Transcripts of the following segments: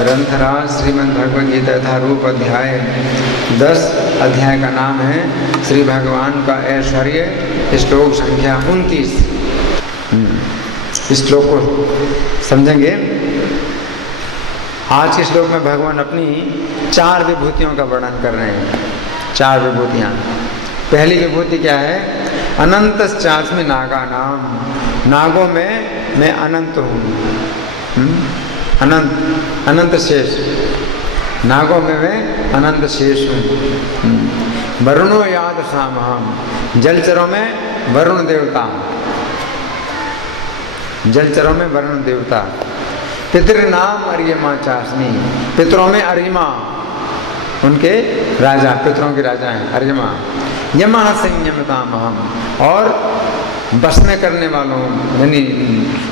ग्रंथराज श्रीमद् भगवद गीता यथा रूप अध्याय 10 अध्याय का नाम है श्री भगवान का ऐश्वर्य, श्लोक संख्या 29। इस श्लोक को समझेंगे। आज के श्लोक में भगवान अपनी 4 विभूतियों का वर्णन कर रहे हैं। 4 विभूतियाँ। पहली विभूति क्या है? अनंत चास्मि नागा नाम, नागों में मैं अनंत हूँ। अनंत, अनंत शेष, नागों में मैं अनंत शेष हूँ। वरुणो याद सामहम, जलचरों में वरुण देवता, जलचरों में वरुण देवता। पितृनाम अर्यमा चास्मि, पितरों में अर्यमा, उनके राजा, पितरों के राजा हैं अर्यमा। यमा संयमताम हम, और बस में करने वालों यानी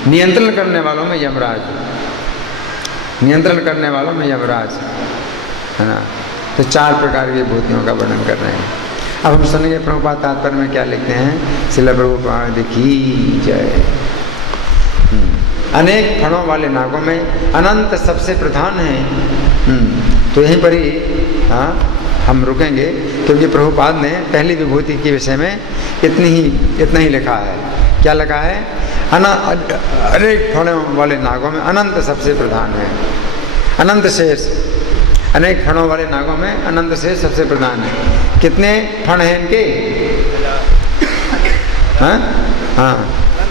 नियंत्रण करने वालों में यमराज, नियंत्रण करने वालों में यमराज, है ना। तो 4 प्रकार की विभूतियों का वर्णन कर रहे हैं। अब हम सुनेंगे प्रभुपाद तात्पर्य में क्या लिखते हैं। श्रील प्रभुपाद की जय। अनेक फणों वाले नागों में अनंत सबसे प्रधान है। तो यहीं पर ही हम रुकेंगे, क्योंकि प्रभुपाद ने पहली विभूति के विषय में इतना ही लिखा है। क्या लिखा है? अनेक फणों वाले नागों में अनंत सबसे प्रधान है। अनंत शेष, अनेक फणों वाले नागों में अनंत शेष सबसे प्रधान है। कितने फण हैं इनके? हाँ,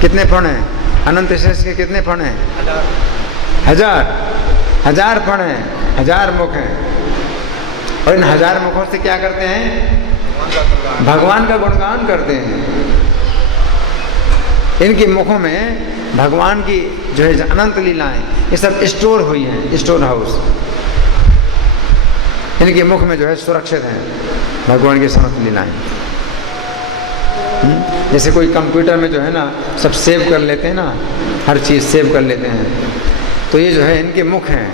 कितने फण हैं? अनंत शेष के कितने फण हैं? 1000 फण हैं, 1000 मुख हैं। और इन 1000 मुखों से क्या करते हैं? भगवान का गुणगान करते हैं। इनके मुखों में भगवान की जो है अनंत लीलाएं, ये सब स्टोर हुई हैं, स्टोर हाउस। इनके मुख में जो है सुरक्षित हैं भगवान की समस्त लीलाएं। जैसे कोई कंप्यूटर में जो है ना सब सेव कर लेते हैं ना, हर चीज़ सेव कर लेते हैं। तो ये जो है इनके मुख हैं।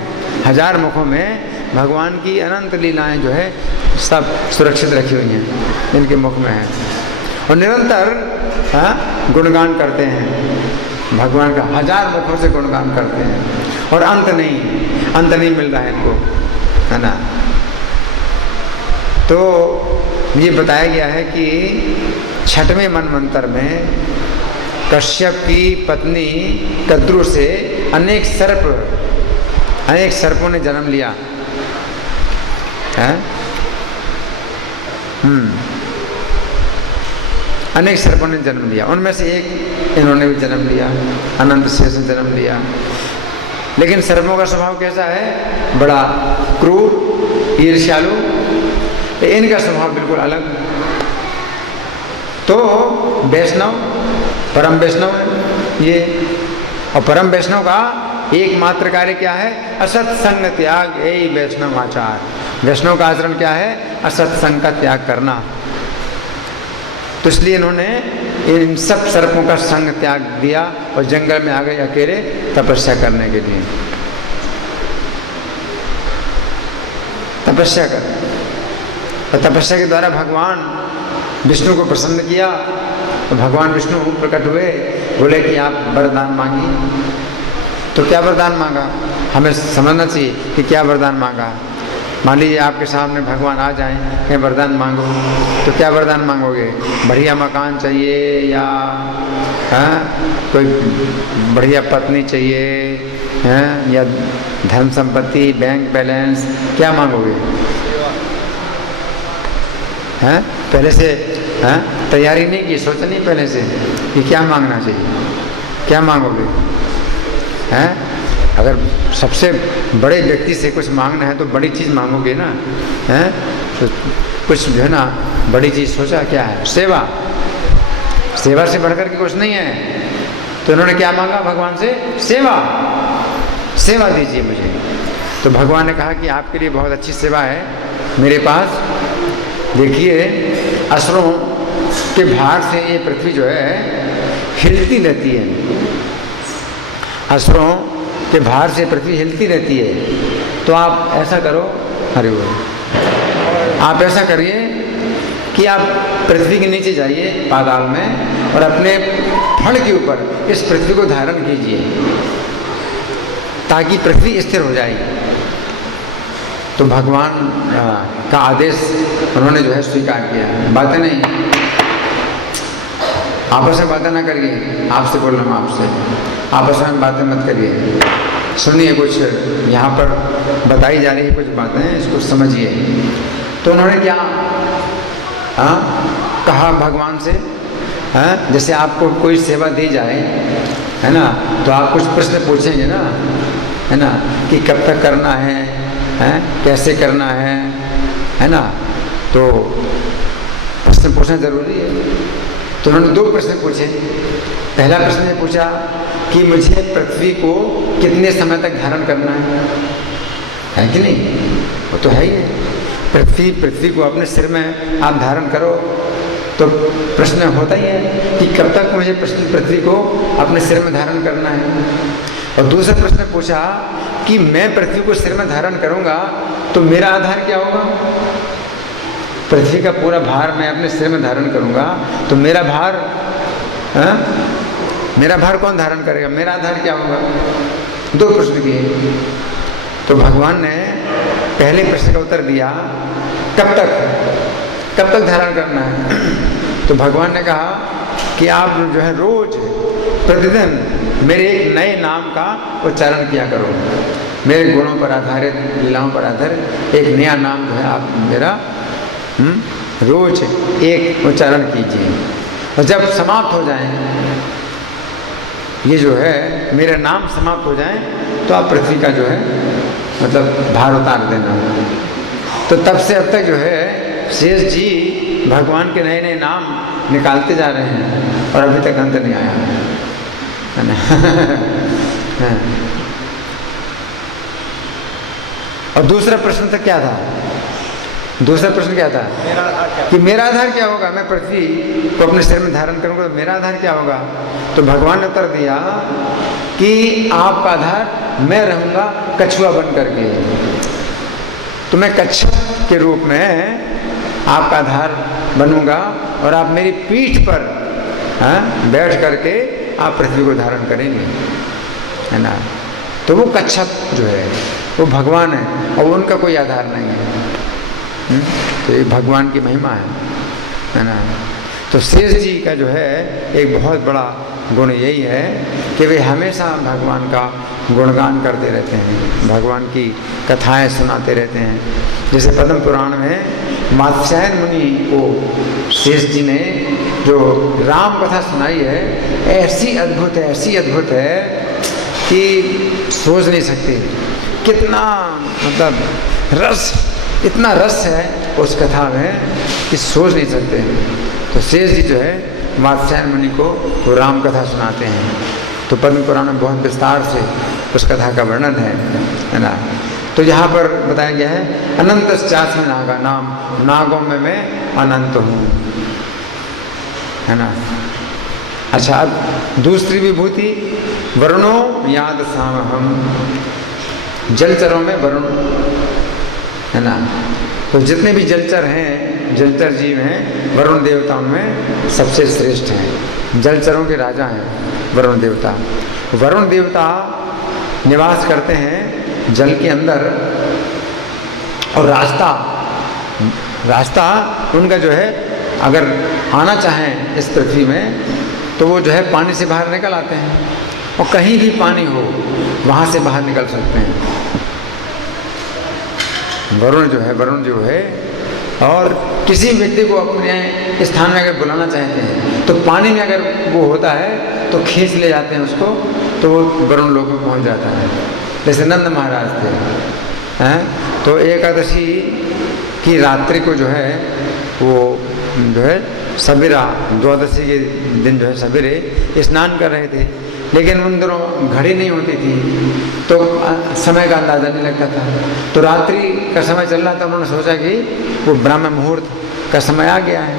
1000 मुखों में भगवान की अनंत लीलाएं जो है सब सुरक्षित रखी हुई हैं, इनके मुख में है। और निरंतर गुणगान करते हैं भगवान का, 1000 मुखों से गुणगान करते हैं। और अंत नहीं मिल रहा है इनको, है ना। तो ये बताया गया है कि 6वें मनवंतर में कश्यप की पत्नी कद्रु से अनेक सर्पों ने जन्म लिया है। अनेक सर्पों ने जन्म लिया, उनमें से एक इन्होंने भी जन्म लिया, अनंत शेष ने जन्म लिया। लेकिन सर्पों का स्वभाव कैसा है? बड़ा क्रूर, ईर्ष्यालु। इनका स्वभाव बिल्कुल अलग। तो वैष्णव, परम वैष्णव है ये। और परम वैष्णव का एकमात्र कार्य क्या है? असत्संग त्याग, यही वैष्णव आचार। वैष्णव का आचरण क्या है? असत्संग का त्याग करना। तो इसलिए इन्होंने इन सब सर्पों का संग त्याग दिया और जंगल में आ गए अकेले तपस्या करने के लिए। तपस्या कर, और तपस्या के द्वारा भगवान विष्णु को प्रसन्न किया। तो भगवान विष्णु प्रकट हुए, बोले कि आप वरदान मांगिए। तो क्या वरदान मांगा? हमें समझना चाहिए कि क्या वरदान मांगा। मान लीजिए आपके सामने भगवान आ जाएं, कहीं वरदान मांगो, तो क्या वरदान मांगोगे? बढ़िया मकान चाहिए, या कोई बढ़िया पत्नी चाहिए, हैं, या धन संपत्ति, बैंक बैलेंस, क्या मांगोगे? हैं? पहले से तैयारी नहीं की, सोचा नहीं पहले से कि क्या मांगना चाहिए, क्या मांगोगे? हैं? अगर सबसे बड़े व्यक्ति से कुछ मांगना है तो बड़ी चीज़ मांगोगे ना, हैं? तो कुछ जो है ना बड़ी चीज़ सोचा क्या है? सेवा। सेवा से बढ़कर के कुछ नहीं है। तो इन्होंने क्या मांगा भगवान से? सेवा। सेवा दीजिए मुझे। तो भगवान ने कहा कि आपके लिए बहुत अच्छी सेवा है मेरे पास। देखिए, असुरों के भार से ये पृथ्वी जो है हिलती रहती है। असुरों के भार से पृथ्वी हिलती रहती है। तो आप ऐसा करो, अरे वो आप ऐसा करिए कि आप पृथ्वी के नीचे जाइए पाताल में, और अपने फण के ऊपर इस पृथ्वी को धारण कीजिए ताकि पृथ्वी स्थिर हो जाए। तो भगवान का आदेश उन्होंने जो है स्वीकार किया। बातें नहीं, आपस में बातें ना करिए, आपसे बोल रहा हूँ, आपसे आपस में बातें मत करिए। सुनिए, कुछ यहाँ पर बताई जा रही है कुछ बातें, इसको समझिए। तो उन्होंने क्या कहा भगवान से, जैसे आपको कोई सेवा दी जाए, है ना, तो आप कुछ प्रश्न पूछेंगे ना, है ना, कि कब तक करना है, कैसे करना है ना, तो प्रश्न पूछना जरूरी है। तो उन्होंने 2 प्रश्न पूछे। पहला प्रश्न ये पूछा कि मुझे पृथ्वी को कितने समय तक धारण करना है कि नहीं? वो तो है ही है, पृथ्वी को अपने सिर में आप धारण करो, तो प्रश्न होता ही है कि कब तक मुझे पृथ्वी को अपने सिर में धारण करना है। और दूसरा प्रश्न पूछा कि मैं पृथ्वी को सिर में धारण करूंगा तो मेरा आधार क्या होगा? पृथ्वी का पूरा भार मैं अपने सिर में धारण करूंगा तो मेरा भार कौन धारण करेगा? मेरा आधार क्या होगा? 2 प्रश्न किए। तो भगवान ने पहले प्रश्न का उत्तर दिया, कब तक धारण करना है? तो भगवान ने कहा कि आप जो है रोज प्रतिदिन मेरे एक नए नाम का उच्चारण किया करो, मेरे गुणों पर आधारित, लीलाओं पर आधारित एक नया नाम जो है आप मेरा रोज एक उच्चारण कीजिए। और जब समाप्त हो जाए, ये जो है मेरे नाम समाप्त हो जाए, तो आप पृथ्वी का जो है मतलब भार उतार देना। तो तब से अब तक जो है शेष जी भगवान के नए नए नाम निकालते जा रहे हैं और अभी तक अंत नहीं आया है ना। और दूसरा प्रश्न तक क्या था? दूसरा प्रश्न क्या था? कि मेरा आधार क्या होगा? मैं पृथ्वी को अपने सिर में धारण करूंगा तो मेरा आधार क्या होगा? तो भगवान ने उत्तर दिया कि आपका आधार मैं रहूंगा कछुआ बन करके। तो मैं कच्छप के रूप में आपका आधार बनूंगा और आप मेरी पीठ पर बैठ करके आप पृथ्वी को धारण करेंगे, है ना। तो वो कच्छप जो है वो भगवान है और उनका कोई आधार नहीं है। तो ये भगवान की महिमा है ना। तो शेष जी का जो है एक बहुत बड़ा गुण यही है कि वे हमेशा भगवान का गुणगान करते रहते हैं, भगवान की कथाएं सुनाते रहते हैं। जैसे पद्म पुराण में मात्स्यायन मुनि को शेष जी ने जो राम कथा सुनाई है, ऐसी अद्भुत है कि सोच नहीं सकते। कितना मतलब इतना रस है उस कथा में कि सोच नहीं सकते। तो शेष जी जो है मात्स्यायन मुनि को वो राम कथा सुनाते हैं। तो पद्म पुराण में बहुत विस्तार से उस कथा का वर्णन है ना। तो यहाँ पर बताया गया है अनंत चास में नागा नाम, नागों में मैं अनंत हूँ, है ना। अच्छा, अब दूसरी विभूति वरुणों याद सामहम, जलचरों में वरुण, है ना। तो जितने भी जलचर हैं, जलचर जीव हैं, वरुण देवता उनमें सबसे श्रेष्ठ हैं। जलचरों के राजा हैं वरुण देवता। वरुण देवता निवास करते हैं जल के अंदर और रास्ता उनका जो है अगर आना चाहें इस पृथ्वी में तो वो जो है पानी से बाहर निकल आते हैं और कहीं भी पानी हो वहाँ से बाहर निकल सकते हैं। वरुण जो है और किसी व्यक्ति को अपने स्थान में अगर बुलाना चाहते हैं तो पानी में अगर वो होता है तो खींच ले जाते हैं उसको, तो वो वरुण लोक में पहुँच जाता है। जैसे नंद महाराज थे, तो एकादशी की रात्रि को जो है वो जो है सवेरा, द्वादशी के दिन जो है सवेरे स्नान कर रहे थे, लेकिन उन दिनों घड़ी नहीं होती थी तो समय का अंदाज़ा नहीं लगता था। तो रात्रि का समय चल रहा था, उन्होंने सोचा कि वो ब्राह्मण मुहूर्त का समय आ गया है,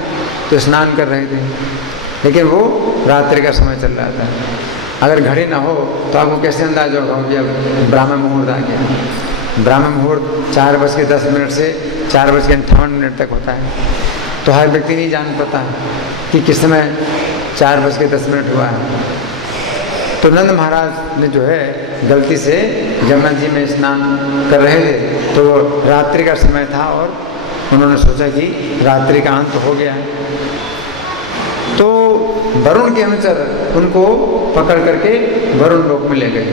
तो स्नान कर रहे थे, लेकिन वो रात्रि का समय चल रहा था। अगर घड़ी ना हो तो आपको कैसे अंदाजा होगा कि अब ब्राह्मण मुहूर्त आ गया। ब्राह्मण मुहूर्त 4:10 से 4:58 तक होता है, तो हर व्यक्ति नहीं जान पाता कि किस समय 4:10 हुआ है। तो नंद महाराज ने जो है गलती से यमुना जी में स्नान कर रहे थे, तो रात्रि का समय था और उन्होंने सोचा कि रात्रि का अंत हो गया। तो वरुण के अनुसार उनको पकड़ करके वरुण लोक में ले गए।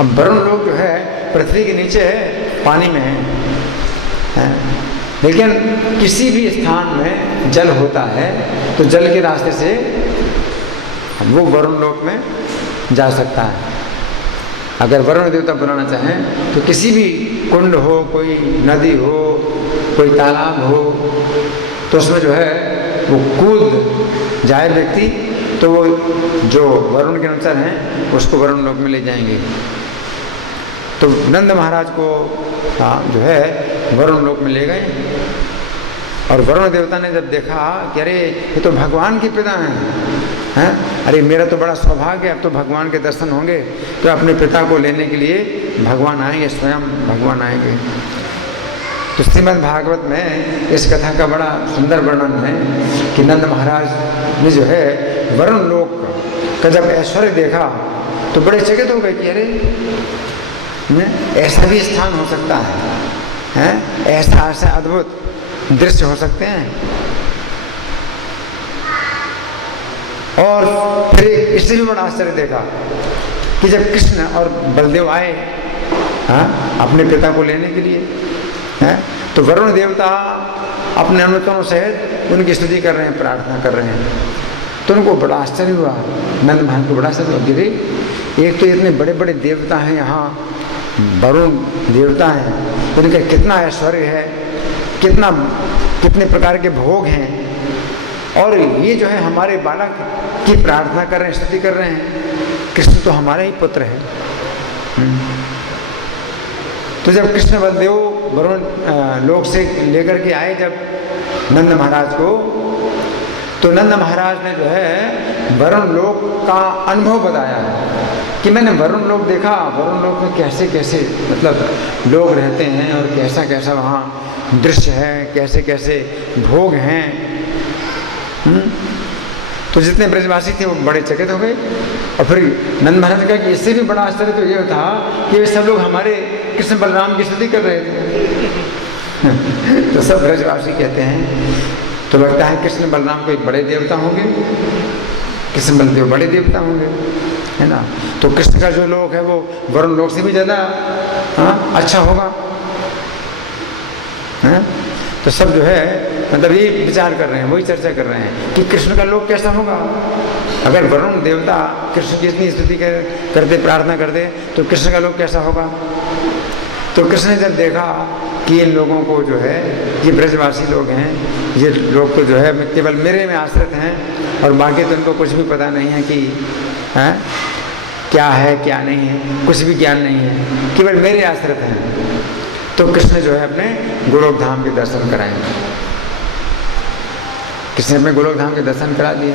अब वरुण लोक जो है पृथ्वी के नीचे है, पानी में है, लेकिन किसी भी स्थान में जल होता है तो जल के रास्ते से वो वरुण लोक में जा सकता है। अगर वरुण देवता बुलाना चाहें तो किसी भी कुंड हो, कोई नदी हो, कोई तालाब हो, तो उसमें जो है वो कूद जाए व्यक्ति, तो वो जो वरुण के अनुसार हैं उसको वरुण लोक में ले जाएंगे। तो नंद महाराज को जो है वरुण लोक में ले गए। और वरुण देवता ने जब देखा कि अरे ये तो भगवान के पिता हैं, अरे मेरा तो बड़ा सौभाग्य, अब तो भगवान के दर्शन होंगे। तो अपने पिता को लेने के लिए भगवान आएंगे, स्वयं भगवान आएंगे। तो श्रीमद् भागवत में इस कथा का बड़ा सुंदर वर्णन है कि नंद महाराज ने जो है वरुण लोक का जब ऐश्वर्य देखा तो बड़े चकित हो गए कि अरे ऐसा भी स्थान हो सकता है, ऐसा ऐसा अद्भुत दृश्य हो सकते हैं। और फिर इससे भी बड़ा आश्चर्य देखा कि जब कृष्ण और बलदेव आए अपने पिता को लेने के लिए, तो वरुण देवता अपने अनुचरों सहित उनकी स्तुति कर रहे हैं, प्रार्थना कर रहे हैं। तो उनको बड़ा आश्चर्य हुआ, नंद महाराज को बड़ा आश्चर्य हुआ कि एक तो इतने बड़े बड़े देवता हैं, यहाँ वरुण देवता हैं, उनका कितना ऐश्वर्य है, कितने प्रकार के भोग हैं, और ये जो है हमारे बालक की प्रार्थना कर रहे हैं, स्तुति कर रहे हैं। कृष्ण तो हमारे ही पुत्र है। तो जब कृष्ण बलदेव वरुण लोक से लेकर के आए जब नंद महाराज को, तो नंद महाराज ने जो है वरुण लोक का अनुभव बताया कि मैंने वरुण लोक देखा, वरुण लोक में कैसे कैसे मतलब लोग रहते हैं और कैसा कैसा वहाँ दृश्य है, कैसे कैसे भोग हैं। तो जितने ब्रजवासी थे वो बड़े चकित हो गए। और फिर नंद महाराज ने कहा कि इससे भी बड़ा आश्चर्य तो ये था कि वे सब लोग हमारे कृष्ण बलराम की स्तुति कर रहे थे। तो सब ब्रजवासी कहते हैं तो लगता है कृष्ण बलराम कोई बड़े देवता होंगे, कृष्ण बलदेव बड़े देवता होंगे, है ना। तो कृष्ण का जो लोक है वो वरुण लोक से भी ज़्यादा अच्छा होगा। तो सब जो है मतलब ये विचार कर रहे हैं, वही चर्चा कर रहे हैं कि कृष्ण का लोक कैसा होगा। अगर वरुण देवता कृष्ण की इतनी स्तुति करते, प्रार्थना करते, तो कृष्ण का लोक कैसा होगा। तो कृष्ण ने जब देखा कि इन लोगों को जो है ये ब्रजवासी लोग हैं, ये लोग तो जो है केवल मेरे में आश्रित हैं और बाकी तो उनको कुछ भी पता नहीं है कि क्या है क्या नहीं है, कुछ भी ज्ञान नहीं है, केवल मेरे आश्रित हैं। तो कृष्ण जो है अपने गोलोक धाम के दर्शन कराएंगे। कृष्ण ने अपने गोलोक धाम के दर्शन करा दिए,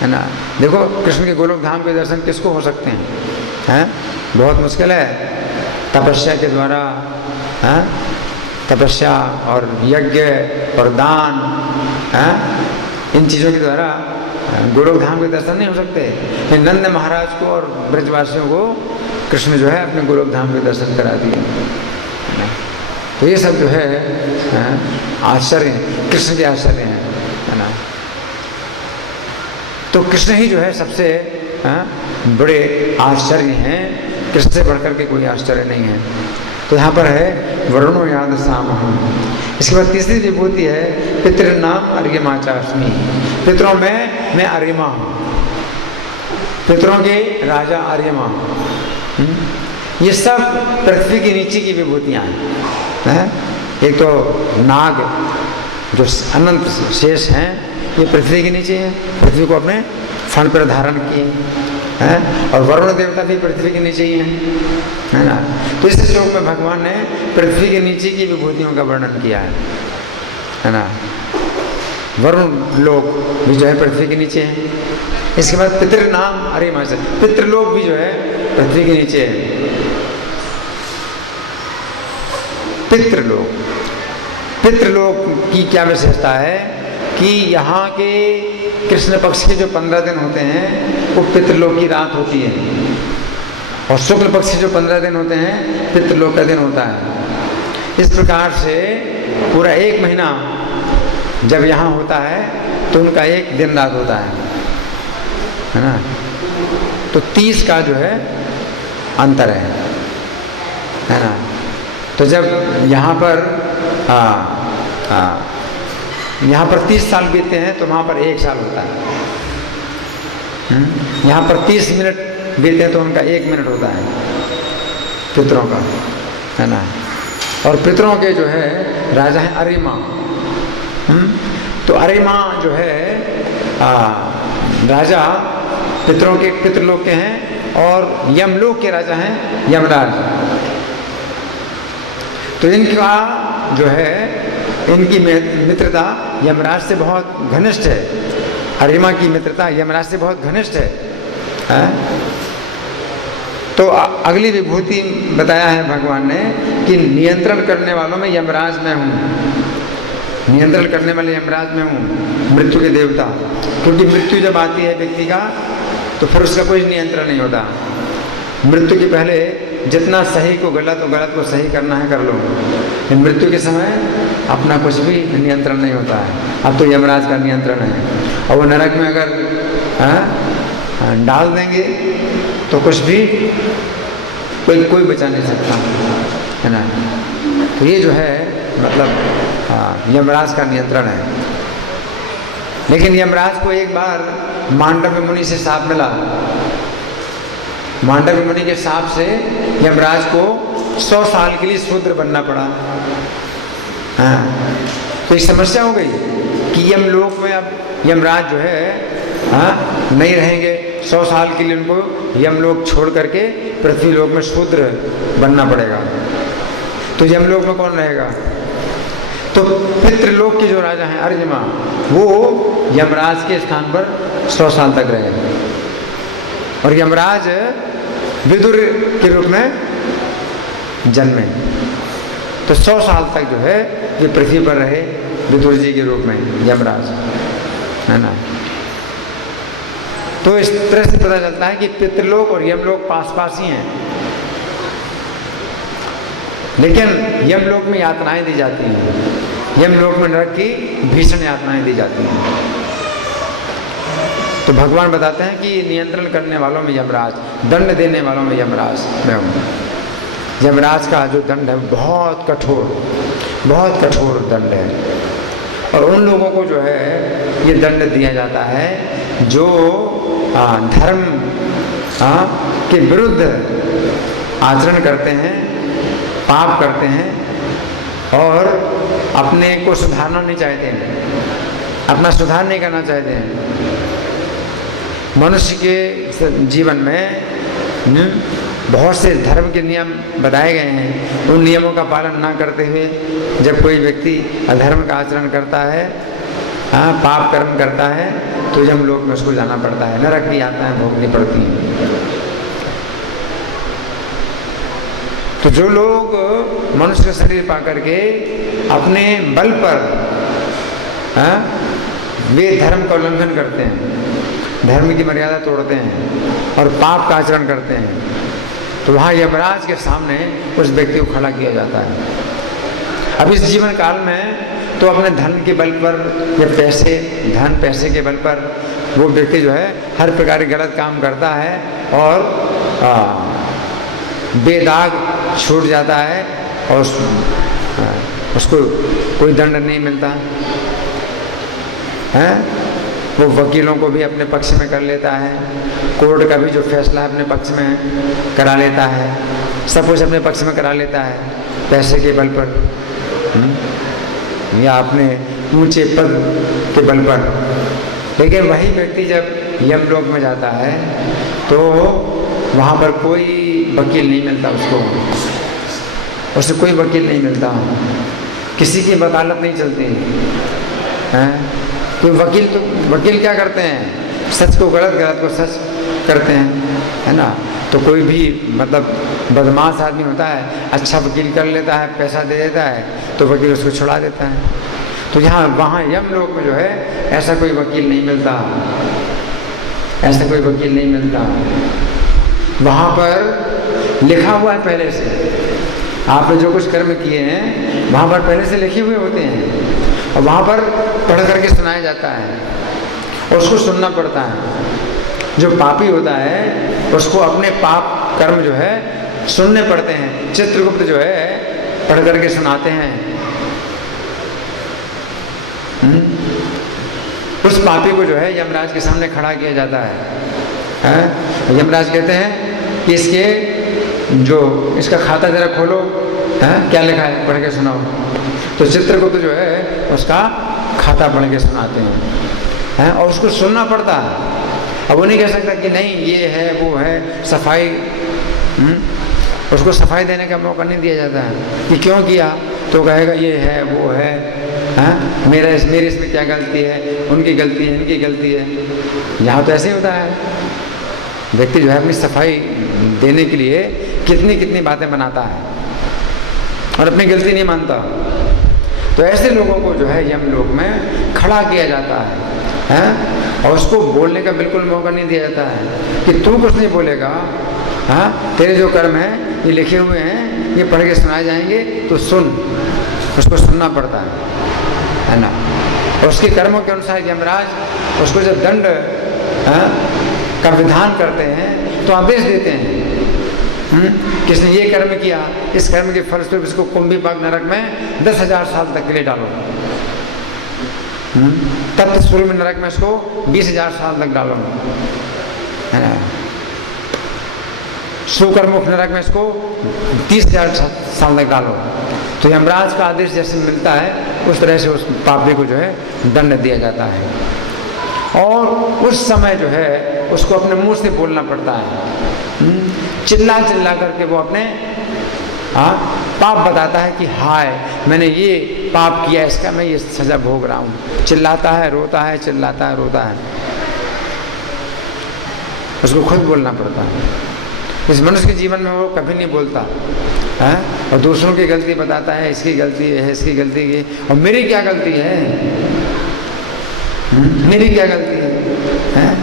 है ना। देखो कृष्ण के गोलोक धाम के दर्शन किसको हो सकते हैं? बहुत मुश्किल है। तपस्या के द्वारा, तपस्या और यज्ञ और दान, इन चीज़ों के द्वारा गोलोक धाम के दर्शन नहीं हो सकते। नंद महाराज को और ब्रजवासियों को कृष्ण जो है अपने गोलोक धाम के दर्शन करा दिए। तो ये सब जो है आश्चर्य, कृष्ण के आश्चर्य हैं, है ना। तो कृष्ण ही जो है सबसे बड़े आश्चर्य हैं, कृष्ण से बढ़कर के कोई आश्चर्य नहीं है। तो यहाँ पर है वरुणो याद साम। इसके बाद तीसरी विभूति है पितृनाम अर्यमाचास्मि। पितरों में मैं अर्यमा हूँ, पितरों के राजा अर्यमा। ये सब पृथ्वी के नीचे की विभूतियाँ हैं। एक तो नाग जो अनंत शेष हैं, ये पृथ्वी के नीचे हैं, पृथ्वी को अपने फण पर धारण किए हैं। और वरुण देवता भी पृथ्वी के नीचे ही हैं, है ना। तो इस श्लोक में भगवान ने पृथ्वी के नीचे की विभूतियों का वर्णन किया है ना। वरुण लोक भी जो है पृथ्वी के नीचे है। इसके बाद पितृनाम अर्यमा, पितृलोक भी जो है पृथ्वी के नीचे है। पितृलोक की क्या विशेषता है कि यहाँ के कृष्ण पक्ष के जो 15 दिन होते हैं वो पितृलोक की रात होती है, और शुक्ल पक्ष के जो 15 दिन होते हैं पितृलोक का दिन होता है। इस प्रकार से पूरा 1 महीना जब यहाँ होता है तो उनका एक दिन रात होता है ना। तो 30 का जो है अंतर है ना। तो जब यहाँ पर यहाँ पर 30 साल बीतते हैं तो वहाँ पर 1 साल होता है। यहाँ पर 30 मिनट बीतते हैं तो उनका 1 मिनट होता है पितरों का, है ना। और पितरों के जो है राजा हैं अरिमा। तो अरिमा जो है राजा पितरों के पितृलोक के हैं, और यमलोक के राजा हैं यमराज। तो इनका जो है इनकी मित्रता यमराज से बहुत घनिष्ठ है। अरिमा की मित्रता यमराज से बहुत घनिष्ठ है। तो अगली विभूति बताया है भगवान ने कि नियंत्रण करने वालों में यमराज मैं हूँ, नियंत्रण करने वाले यमराज में हूँ, मृत्यु के देवता। क्योंकि मृत्यु जब आती है व्यक्ति का तो फिर उसका कोई नियंत्रण नहीं होता। मृत्यु के पहले जितना सही को गलत और गलत को सही करना है कर लो, लेकिन मृत्यु के समय अपना कुछ भी नियंत्रण नहीं होता है। अब तो यमराज का नियंत्रण है, और वो नरक में अगर डाल देंगे तो कुछ भी कोई बचा नहीं सकता, है ना। तो ये जो है मतलब यमराज का नियंत्रण है। लेकिन यमराज को एक बार मांडव्य मुनि से शाप मिला। मांडव्य मुनि के शाप से यमराज को 100 साल के लिए शूद्र बनना पड़ा। तो एक समस्या हो गई कि यमलोक में अब यमराज जो है नहीं रहेंगे। 100 साल के लिए उनको यमलोक छोड़ करके पृथ्वीलोक में शूद्र बनना पड़ेगा। तो यमलोक में कौन रहेगा? तो पितृलोक के जो राजा हैं अर्यमा, वो यमराज के स्थान पर 100 साल तक रहे, और यमराज विदुर के रूप में जन्मे। तो 100 साल तक जो है ये पृथ्वी पर रहे विदुर जी के रूप में यमराज, है ना। तो इस तरह से पता चलता है कि पितृलोक और यमलोक पास पास ही हैं, लेकिन यमलोक में यातनाएं दी जाती हैं। यमलोक में नरक की भीषण यातनाएं दी जाती हैं। तो भगवान बताते हैं कि नियंत्रण करने वालों में यमराज, दंड देने वालों में यमराज मैं हूँ। यमराज का जो दंड है बहुत कठोर दंड है, और उन लोगों को जो है ये दंड दिया जाता है जो धर्म के विरुद्ध आचरण करते हैं, पाप करते हैं, और अपने को सुधारना नहीं चाहते हैं, अपना सुधार नहीं करना चाहते हैं। मनुष्य के जीवन में बहुत से धर्म के नियम बताए गए हैं। उन नियमों का पालन ना करते हुए जब कोई व्यक्ति अधर्म का आचरण करता है, पाप कर्म करता है, तो यमलोक में उसको जाना पड़ता है, नरक की यातनाएं भोगनी पड़ती हैं। तो जो लोग मनुष्य का शरीर पा करके अपने बल पर वे धर्म का उल्लंघन करते हैं, धर्म की मर्यादा तोड़ते हैं और पाप का आचरण करते हैं, तो वहाँ यमराज के सामने उस व्यक्ति को खड़ा किया जाता है। अब इस जीवन काल में तो अपने धन के बल पर या पैसे के बल पर वो व्यक्ति जो है हर प्रकार के गलत काम करता है और बेदाग छूट जाता है, और उसको कोई दंड नहीं मिलता है। वो वकीलों को भी अपने पक्ष में कर लेता है, कोर्ट का भी जो फैसला अपने पक्ष में करा लेता है, सब कुछ अपने पक्ष में करा लेता है पैसे के बल पर या अपने ऊंचे पद के बल पर। लेकिन वही व्यक्ति जब यमलोक में जाता है तो वहाँ पर कोई वकील नहीं मिलता उससे कोई वकील नहीं मिलता, किसी की वकालत नहीं चलती है। तो वकील क्या करते हैं? सच को गलत, गलत को सच करते हैं, है ना। तो कोई भी मतलब बदमाश आदमी होता है, अच्छा वकील कर लेता है, पैसा दे देता है, तो वकील उसको छुड़ा देता है। तो यहाँ वहाँ यमलोक में जो है ऐसा कोई वकील नहीं मिलता, ऐसा कोई वकील नहीं मिलता। वहाँ पर लिखा हुआ है पहले से, आपने जो कुछ कर्म किए हैं वहाँ पर पहले से लिखे हुए होते हैं, और वहाँ पर पढ़ करके सुनाया जाता है और उसको सुनना पड़ता है। जो पापी होता है उसको अपने पाप कर्म जो है सुनने पड़ते हैं। चित्रगुप्त जो है पढ़ करके सुनाते हैं। उस पापी को जो है यमराज के सामने खड़ा किया जाता है। यमराज कहते हैं कि इसका खाता जरा खोलो, क्या लिखा है पढ़ के सुनाओ। तो चित्रगुप्त जो है उसका खाता पढ़ के सुनाते हैं, और उसको सुनना पड़ता है। अब वो नहीं कह सकता कि नहीं ये है वो है, सफाई उसको सफाई देने का मौका नहीं दिया जाता है कि क्यों किया, तो कहेगा ये है वो है, मेरी इसमें क्या गलती है, उनकी गलती है, इनकी गलती है। यहाँ तो ऐसे ही होता है, व्यक्ति जो है अपनी सफाई देने के लिए कितनी कितनी बातें बनाता है और अपनी गलती नहीं मानता। तो ऐसे लोगों को जो है यमलोक में खड़ा किया जाता है, और उसको बोलने का बिल्कुल मौका नहीं दिया जाता है कि तू कुछ नहीं बोलेगा, तेरे जो कर्म हैं ये लिखे हुए हैं, ये पढ़ के सुनाए जाएंगे, तो सुन। उसको सुनना पड़ता है ना। और उसके कर्मों के अनुसार यमराज उसको जब दंड का विधान करते हैं तो आदेश देते हैं किसने ये कर्म किया, इस कर्म के फलस्वरूप इसको कुंभीपाक नरक में 10,000 साल तक के लिए डालो। तप्त सूर्य में नरक में इसको 20,000 साल तक डालो, है ना। सुकर्मुख नरक में इसको 30,000 साल तक डालो। तो यमराज का आदेश जैसे मिलता है उस तरह से उस पापी को जो है दंड दिया जाता है। और उस समय जो है उसको अपने मुंह से बोलना पड़ता है, चिल्ला चिल्ला करके वो अपने पाप बताता है कि हाय मैंने ये पाप किया, इसका मैं ये सजा भोग रहा हूँ। चिल्लाता है, रोता है, चिल्लाता है, रोता है, उसको खुद बोलना पड़ता है। इस मनुष्य के जीवन में वो कभी नहीं बोलता है, और दूसरों की गलती बताता है, इसकी गलती है, इसकी गलती है, और मेरी क्या गलती है, मेरी क्या गलती है,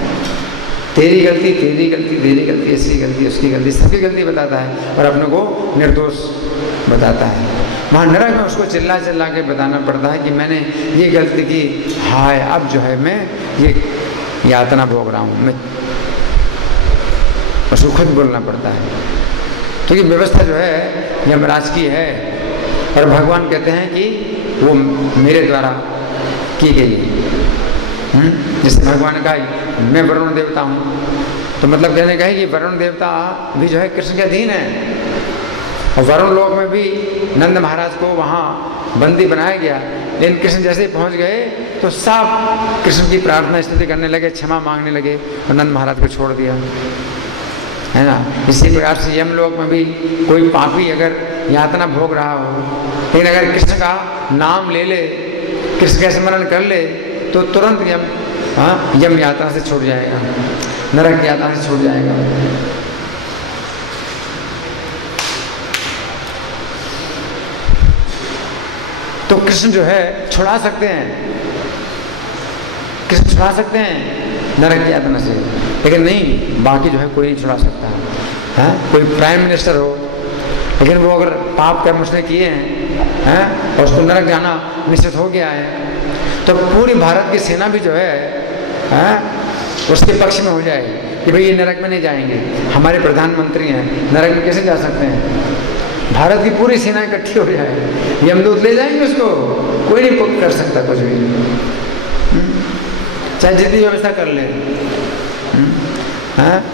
तेरी गलती, तेरी गलती, तेरी गलती, इसकी गलती, उसकी गलती, सबकी गलती बताता है और अपने को निर्दोष बताता है। वहाँ नरक में उसको चिल्ला चिल्ला के बताना पड़ता है कि मैंने ये गलती की, हाय अब जो है मैं ये यातना भोग रहा हूँ। मैं उसको खुद बोलना पड़ता है। तो ये व्यवस्था जो है यमराज की है, और भगवान कहते हैं कि वो मेरे द्वारा की गई है। जिससे भगवान ने कहा मैं वरुण देवता हूँ, तो मतलब कहने का है कि वरुण देवता भी जो है कृष्ण के अधीन है। और वरुण लोक में भी नंद महाराज को वहाँ बंदी बनाया गया, लेकिन कृष्ण जैसे ही पहुँच गए तो सब कृष्ण की प्रार्थना स्तुति करने लगे, क्षमा मांगने लगे, और नंद महाराज को छोड़ दिया, है ना। इसी प्रकार से यमलोक में भी कोई पापी अगर यातना भोग रहा हो, लेकिन अगर कृष्ण का नाम ले ले, कृष्ण का स्मरण कर ले, तो तुरंत यम यात्रा से छूट जाएगा, नरक यात्रा से छूट जाएगा। तो कृष्ण जो है छुड़ा सकते हैं, कृष्ण छुड़ा सकते हैं नरक यातना से, लेकिन नहीं बाकी जो है कोई नहीं छुड़ा सकता है। कोई प्राइम मिनिस्टर हो, लेकिन वो अगर पाप कर्म उसने किए हैं और उसको नरक जाना निश्चित हो गया है, तो पूरी भारत की सेना भी जो है उसके पक्ष में हो जाएगी कि भाई ये नरक में नहीं जाएंगे, हमारे प्रधानमंत्री हैं, नरक में कैसे जा सकते हैं। भारत की पूरी सेना इकट्ठी हो जाए, यमदूत ले जाएंगे उसको, कोई नहीं कर सकता कुछ भी, चाहे जितनी व्यवस्था कर ले।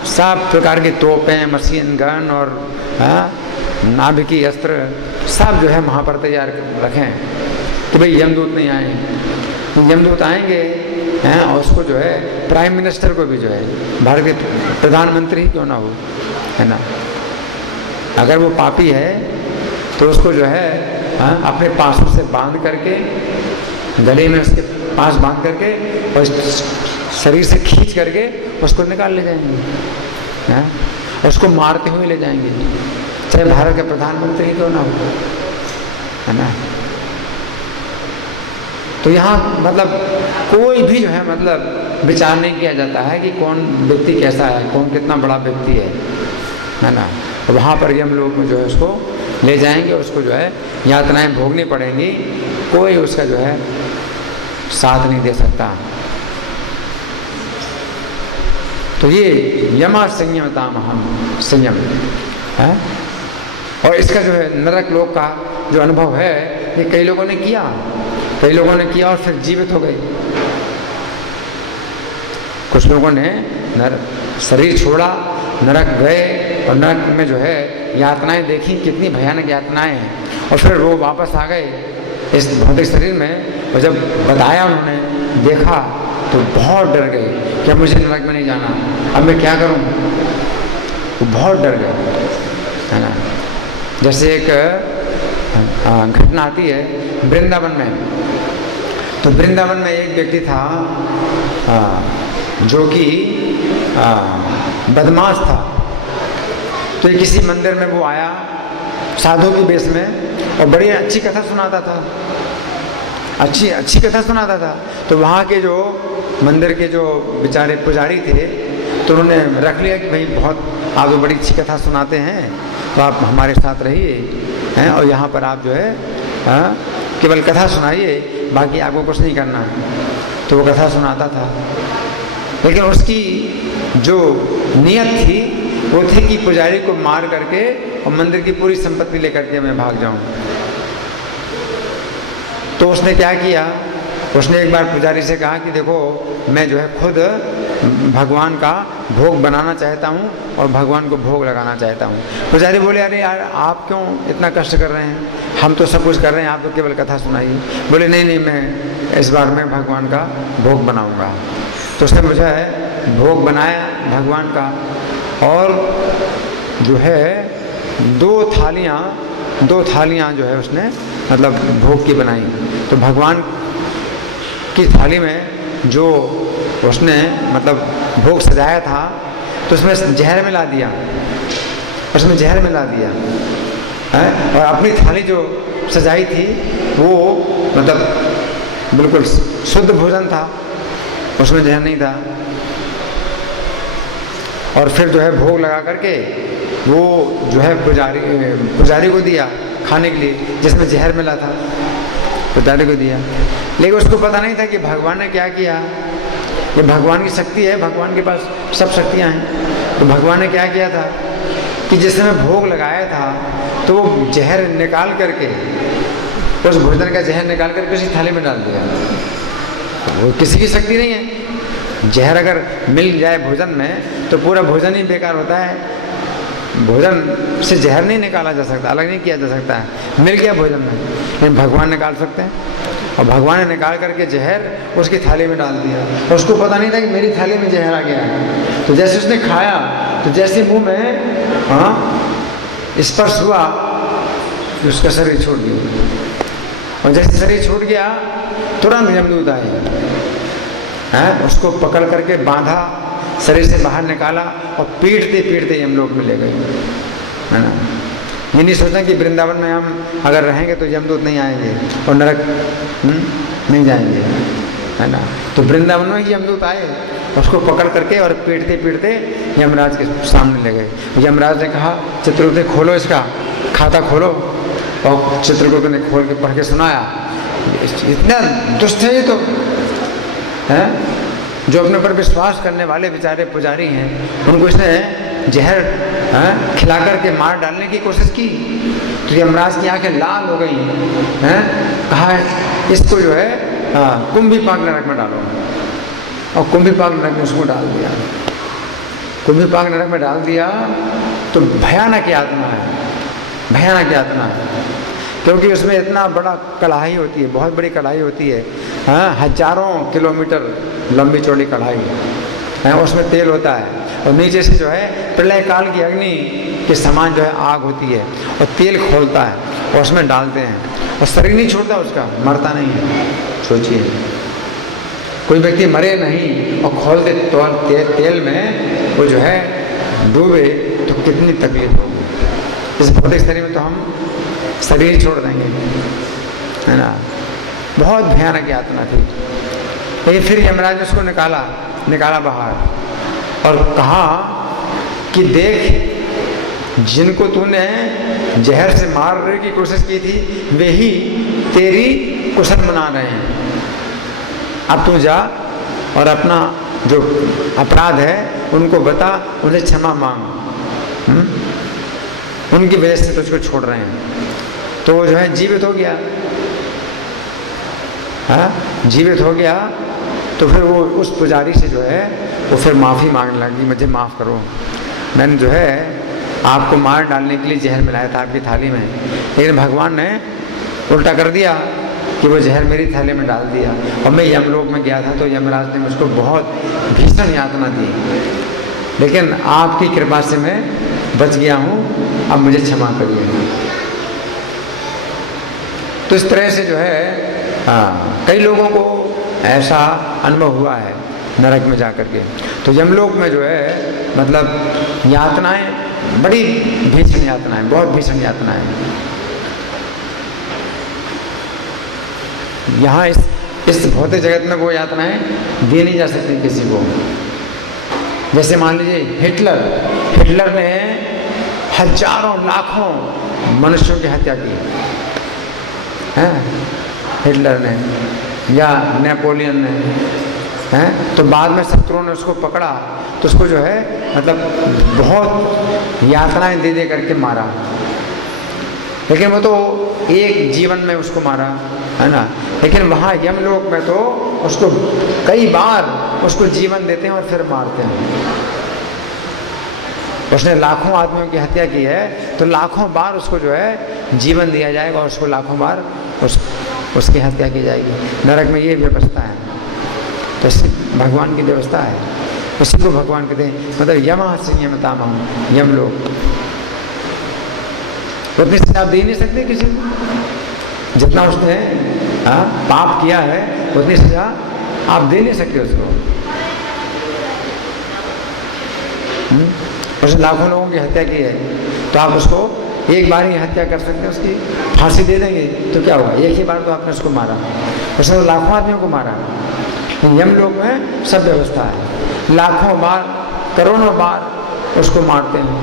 सब प्रकार की तोपें, मशीन गन और नाभिकीय अस्त्र सब जो है वहाँ पर तैयार रखें कि भाई यमदूत नहीं आए। यमदूत आएंगे और उसको जो है प्राइम मिनिस्टर को भी जो है, भारत के प्रधानमंत्री क्यों ना हो, है ना, अगर वो पापी है तो उसको जो है अपने पासों से बांध करके, गले में उसके पास बांध करके और शरीर से खींच करके उसको निकाल ले जाएंगे, उसको मारते हुए ले जाएंगे, चाहे भारत के प्रधानमंत्री क्यों ना हो, है ना। तो यहाँ मतलब कोई भी जो है मतलब विचार नहीं किया जाता है कि कौन व्यक्ति कैसा है, कौन कितना बड़ा व्यक्ति है ना। तो वहाँ पर हम लोग जो है उसको ले जाएंगे, उसको जो है यातनाएं भोगनी पड़ेंगी, कोई उसका जो है साथ नहीं दे सकता। तो ये यमा संयमताम हम संयम है। और इसका जो है नरक लोक का जो अनुभव है ये कई लोगों ने किया, कई लोगों ने किया और फिर जीवित हो गए। कुछ लोगों ने शरीर छोड़ा, नरक गए और नरक में जो है यातनाएं देखी, कितनी भयानक यातनाएं हैं, और फिर वो वापस आ गए इस भौतिक शरीर में। और जब बताया उन्होंने, देखा, तो बहुत डर गए कि अब मुझे नरक में नहीं जाना, अब मैं क्या करूं। वो बहुत डर गए, है ना। जैसे एक घटना आती है वृंदावन में। तो वृंदावन में एक व्यक्ति था जो कि बदमाश था। तो किसी मंदिर में वो आया साधु के वेश में और बड़ी अच्छी कथा सुनाता था, अच्छी कथा सुनाता था। तो वहाँ के जो मंदिर के जो बेचारे पुजारी थे तो उन्होंने रख लिया कि भाई बहुत आप बड़ी अच्छी कथा सुनाते हैं, तो आप हमारे साथ रहिए हैं और यहाँ पर आप जो है केवल कथा सुनाइए, बाकी आपको कुछ नहीं करना है। तो वो कथा सुनाता था, लेकिन उसकी जो नियत थी वो थी कि पुजारी को मार करके और मंदिर की पूरी संपत्ति लेकर के मैं भाग जाऊं। तो उसने क्या किया, उसने एक बार पुजारी से कहा कि देखो मैं जो है खुद भगवान का भोग बनाना चाहता हूँ और भगवान को भोग लगाना चाहता हूँ। पुजारी बोले अरे यार आप क्यों इतना कष्ट कर रहे हैं, हम तो सब कुछ कर रहे हैं, आप तो केवल कथा सुनाइए। बोले नहीं मैं इस बार मैं भगवान का भोग बनाऊँगा। तो उसने मुझे भोग बनाया भगवान का, और जो है दो थालियाँ जो है उसने मतलब भोग की बनाई। तो भगवान की थाली में जो उसने मतलब भोग सजाया था तो उसमें जहर मिला दिया, है? और अपनी थाली जो सजाई थी वो मतलब बिल्कुल शुद्ध भोजन था, उसमें जहर नहीं था। और फिर जो है भोग लगा करके वो जो है पुजारी को दिया खाने के लिए, जिसमें जहर मिला था, पुजारी को दिया। लेकिन उसको पता नहीं था कि भगवान ने क्या किया। ये भगवान की शक्ति है, भगवान के पास सब शक्तियाँ हैं। तो भगवान ने क्या किया था कि जिस समय भोग लगाया था तो वो जहर निकाल करके, उस भोजन का जहर निकाल करके उसी थाली में डाल दिया। वो किसी की शक्ति नहीं है। जहर अगर मिल जाए भोजन में तो पूरा भोजन ही बेकार होता है। भोजन से जहर नहीं निकाला जा सकता, अलग नहीं किया जा सकता है। मिल गया भोजन में, लेकिन भगवान निकाल सकते हैं। और भगवान ने निकाल करके जहर उसकी थाली में डाल दिया, और उसको पता नहीं था कि मेरी थाली में जहर आ गया है। तो जैसे उसने खाया तो जैसे मुंह में स्पर्श हुआ तो उसका शरीर छूट गया, और जैसे शरीर छूट गया तुरंत यमदूत आए, उसको पकड़ करके बांधा, शरीर से बाहर निकाला और पीटते पीटते यमलोक में ले गए, है ना। ये नहीं सोचा कि वृंदावन में हम अगर रहेंगे तो यमदूत नहीं आएंगे और नरक नहीं जाएंगे, है ना। तो वृंदावन में ही यमदूत आए, उसको पकड़ करके और पीटते पीटते यमराज के सामने ले गए। यमराज ने कहा चित्रगुप्त खोलो, इसका खाता खोलो। और चित्रगुप्त ने खोल के पढ़ के सुनाया। इतना दुष्ट है ये तो, है जो अपने पर विश्वास करने वाले बेचारे पुजारी हैं, उनको इसने जहर खिला करके मार डालने की कोशिश की। तो यमराज की आंखें लाल हो गई हैं। कहा इसको जो है कुंभीपाक नरक में डालो, और कुंभीपाक नरक में उसको डाल दिया। कुंभीपाक नरक में डाल दिया तो भयानक यातना है, भयानक यातना है, क्योंकि उसमें इतना बड़ा कढ़ाई होती है, बहुत बड़ी कढ़ाई होती है, हजारों किलोमीटर लंबी चौड़ी कढ़ाई है, उसमें तेल होता है, और नीचे से जो है प्रलय काल की अग्नि के समान जो है आग होती है, और तेल खोलता है और उसमें डालते हैं, और शरीर नहीं छोड़ता उसका, मरता नहीं है। सोचिए कोई व्यक्ति मरे नहीं और खोल दे तो तेल में वो जो है डूबे तो कितनी तकलीफ होगी। इस भौतिक शरीर में तो हम शरीर छोड़ देंगे, है ना। बहुत भयानक यातना थी। लेकिन फिर यमराज ने उसको निकाला बाहर और कहा कि देख, जिनको तूने जहर से मारने की कोशिश की थी वे ही तेरी कुशल मना रहे हैं। अब तू जा और अपना जो अपराध है उनको बता, उन्हें क्षमा मांग। उनकी वजह से तुझको छोड़ रहे हैं। तो वो जो है जीवित हो गया। हाँ, जीवित हो गया। तो फिर वो उस पुजारी से जो है वो फिर माफ़ी मांगने लगी, मुझे माफ़ करो, मैंने जो है आपको मार डालने के लिए जहर मिलाया था आपकी थाली में, लेकिन भगवान ने उल्टा कर दिया कि वो जहर मेरी थाली में डाल दिया और मैं यमलोक में गया था तो यमराज ने मुझको बहुत भीषण यातना दी, लेकिन आपकी कृपा से मैं बच गया हूँ, अब मुझे क्षमा करिए। तो इस तरह से जो है कई लोगों को ऐसा अनुभव हुआ है नरक में जाकर के। तो यमलोक में जो है मतलब यातनाएं बड़ी भीषण यातनाएं, बहुत भीषण यातनाएं। यहाँ इस भौतिक जगत में वो यातनाएं दी नहीं जा सकती किसी को। जैसे मान लीजिए हिटलर ने हजारों लाखों मनुष्यों की हत्या की है, हिटलर ने या नेपोलियन ने हैं। तो बाद में शत्रुओं ने उसको पकड़ा तो उसको जो है मतलब बहुत यातनाएं दे करके मारा, लेकिन वो तो एक जीवन में उसको मारा है ना। लेकिन वहाँ यमलोक में तो उसको कई बार उसको जीवन देते हैं और फिर मारते हैं। उसने लाखों आदमियों की हत्या की है तो लाखों बार उसको जो है जीवन दिया जाएगा और उसको लाखों बार उसकी हत्या की जाएगी। नरक में ये व्यवस्था है। तो इसी भगवान की व्यवस्था है, उसी को भगवान कहते हैं मतलब यमः संयमतामः, यमलोक। उतनी सजा आप दे नहीं सकते किसी को, जितना उसने पाप किया है उतनी सजा आप दे नहीं सकते उसको। उसने लाखों लोगों की हत्या की है तो आप उसको एक बार ही हत्या कर सकते हैं, उसकी फांसी दे देंगे तो क्या हुआ, एक ही बार तो आपने उसको मारा। उसने तो लाखों आदमियों को मारा। यमलोक में सब व्यवस्था है, लाखों बार करोड़ों बार उसको मारते हैं।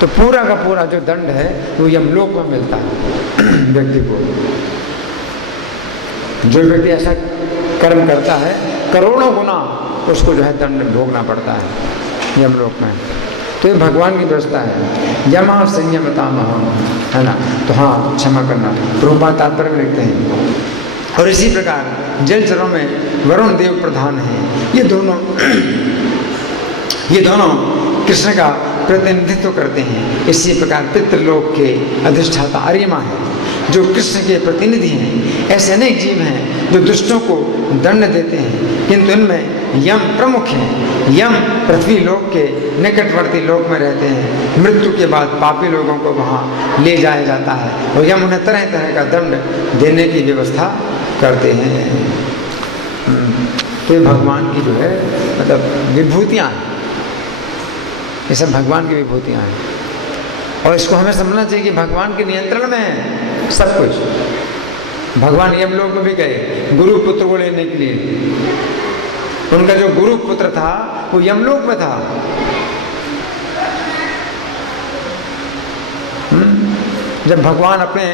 तो पूरा का पूरा जो दंड है वो यमलोक में मिलता है व्यक्ति को। जो व्यक्ति ऐसा कर्म करता है करोड़ों गुना उसको जो है दंड भोगना पड़ता है यमलोक में। तो ये भगवान की व्यवस्था है, यमः संयमतामः, है ना। तो हाँ, क्षमा करना। प्रभुपाद तात्पर्य में लिखते हैं और इसी प्रकार जलचरों में वरुण देव प्रधान है। ये दोनों कृष्ण का प्रतिनिधित्व करते हैं। इसी प्रकार पितृलोक के अधिष्ठाता अर्यमा है जो कृष्ण के प्रतिनिधि हैं। ऐसे अनेक जीव हैं जो दुष्टों को दंड देते हैं, किंतु इनमें यम प्रमुख है। यम पृथ्वी लोक के निकटवर्ती लोक में रहते हैं। मृत्यु के बाद पापी लोगों को वहाँ ले जाया जाता है और यम उन्हें तरह तरह का दंड देने की व्यवस्था करते हैं। तो भगवान की जो है मतलब विभूतियाँ हैं, ये सब भगवान की विभूतियाँ हैं और इसको हमें समझना चाहिए कि भगवान के नियंत्रण में है सब कुछ। भगवान यमलोक में भी गए गुरु पुत्र को लेने के लिए। उनका जो गुरु पुत्र था वो यमलोक में था। जब भगवान अपने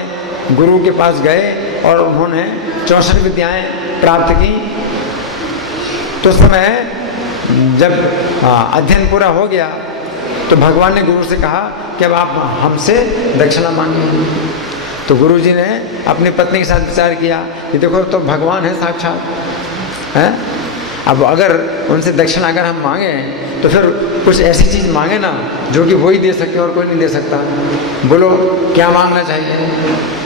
गुरु के पास गए और उन्होंने 64 विद्याएं प्राप्त की तो समय जब अध्ययन पूरा हो गया तो भगवान ने गुरु से कहा कि अब आप हमसे दक्षिणा मांगिए। तो गुरु जी ने अपनी पत्नी के साथ विचार किया कि देखो तो भगवान है साक्षात है, अब अगर उनसे दक्षिणा अगर हम मांगे तो फिर कुछ ऐसी चीज़ मांगे ना जो कि वही दे सके और कोई नहीं दे सकता। बोलो क्या मांगना चाहिए।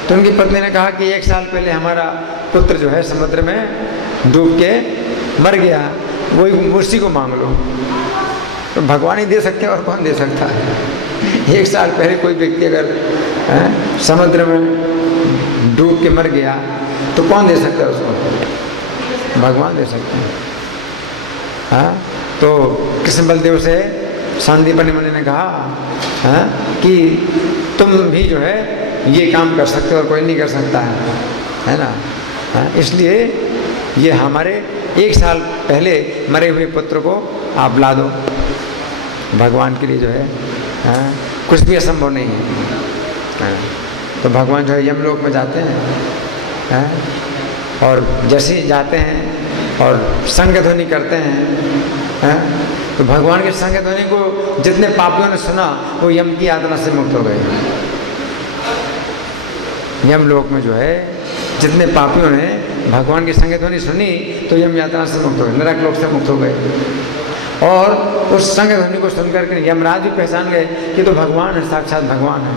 तो उनकी पत्नी ने कहा कि 1 साल पहले हमारा पुत्र जो है समुद्र में डूब के मर गया, वही उसी को मांग लो। तो भगवान ही दे सकते हैं और कौन दे सकता है। 1 साल पहले कोई व्यक्ति अगर समुद्र में डूब के मर गया तो कौन दे सकता है उसको, भगवान दे सकते हैं। हाँ, तो कृष्ण बलदेव से सांदीपनि मुनि ने कहा कि तुम भी जो है ये काम कर सकते और कोई नहीं कर सकता है ना। इसलिए ये हमारे 1 साल पहले मरे हुए पुत्र को आप ला दो, भगवान के लिए जो है कुछ भी असंभव नहीं है। तो भगवान जो है यमलोक में जाते हैं और जैसे ही जाते हैं और संग ध्वनि करते हैं तो भगवान के संग ध्वनि को जितने पापियों ने सुना वो यम की यातना से मुक्त हो गए। यमलोक में जो है जितने पापियों ने भगवान की संग ध्वनि सुनी तो यम यातना से मुक्त हो गए, नरक लोक से मुक्त हो गए। और उस संग ध्वनि को सुनकर के यमराज भी पहचान गए कि तो भगवान है, साक्षात भगवान है।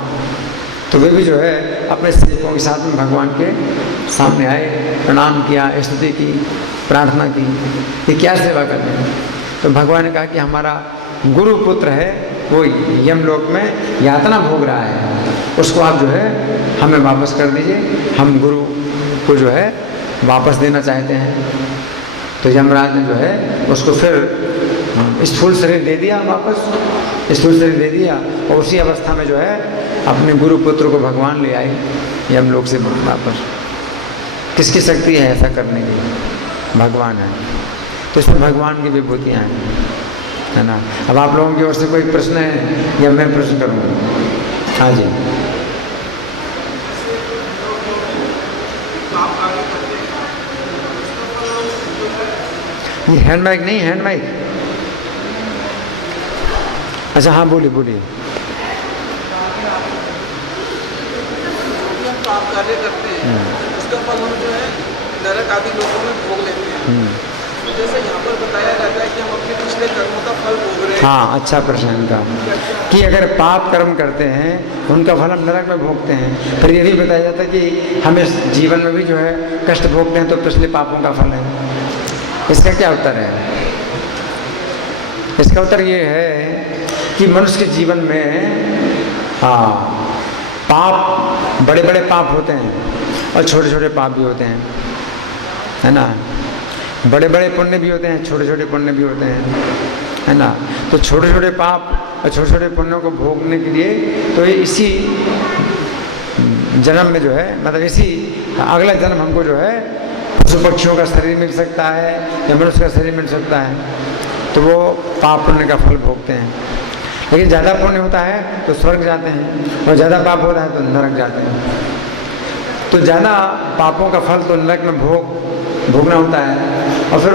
तो वे भी जो है अपने सेवकों के साथ में भगवान के सामने आए, प्रणाम किया, स्तुति की, प्रार्थना की कि क्या सेवा करनी है। तो भगवान ने कहा कि हमारा गुरु पुत्र है, वो यमलोक में यातना भोग रहा है, उसको आप जो है हमें वापस कर दीजिए, हम गुरु को जो है वापस देना चाहते हैं। तो यमराज ने जो है उसको फिर स्थूल शरीर दे दिया, वापस स्थूल शरीर दे दिया। और उसी अवस्था में जो है अपने गुरु पुत्र को भगवान ले आए यमलोक से वापस। किसकी शक्ति है ऐसा करने की? भगवान है। तो इसमें भगवान की विभूतियाँ हैं, है ना। अब आप लोगों की ओर से कोई प्रश्न है या मैं प्रश्न करूँगा? हाँ जी। ये हैंड माइक नहीं, हैंड माइक। अच्छा हाँ, बोलिए बोलिए। पाप कार्य करते हैं उसका फल हम जो है नरक आदि लोगों में भोग लेते हैं। तो जैसे यहाँ पर बताया जाता है कि हम अपने पिछले कर्मों का फल भोग रहे हैं। हाँ, अच्छा प्रश्न है इनका कि अगर पाप कर्म करते हैं उनका फल हम नरक में भोगते हैं। फिर ये भी बताया जाता है कि हम इस जीवन में भी जो है कष्ट भोगते हैं तो पिछले पापों का फल है। इसका क्या उत्तर है? इसका उत्तर ये है कि मनुष्य के जीवन में पाप, बड़े बड़े पाप होते हैं और छोटे छोटे पाप भी होते हैं, है ना। बड़े बड़े पुण्य भी होते हैं, छोटे छोटे पुण्य भी होते हैं, है ना। तो छोटे छोटे पाप और छोटे छोटे पुण्यों को भोगने के लिए तो ये इसी जन्म में जो है, मतलब इसी अगला जन्म हमको जो है पशु पक्षियों का शरीर मिल सकता है या मनुष्य का शरीर मिल सकता है। तो वो पाप पुण्य का फल भोगते हैं। लेकिन ज़्यादा पुण्य होता है तो स्वर्ग जाते हैं और ज़्यादा पाप होता है तो नरक जाते हैं। तो ज़्यादा पापों का फल तो नरक में भोगना होता है और फिर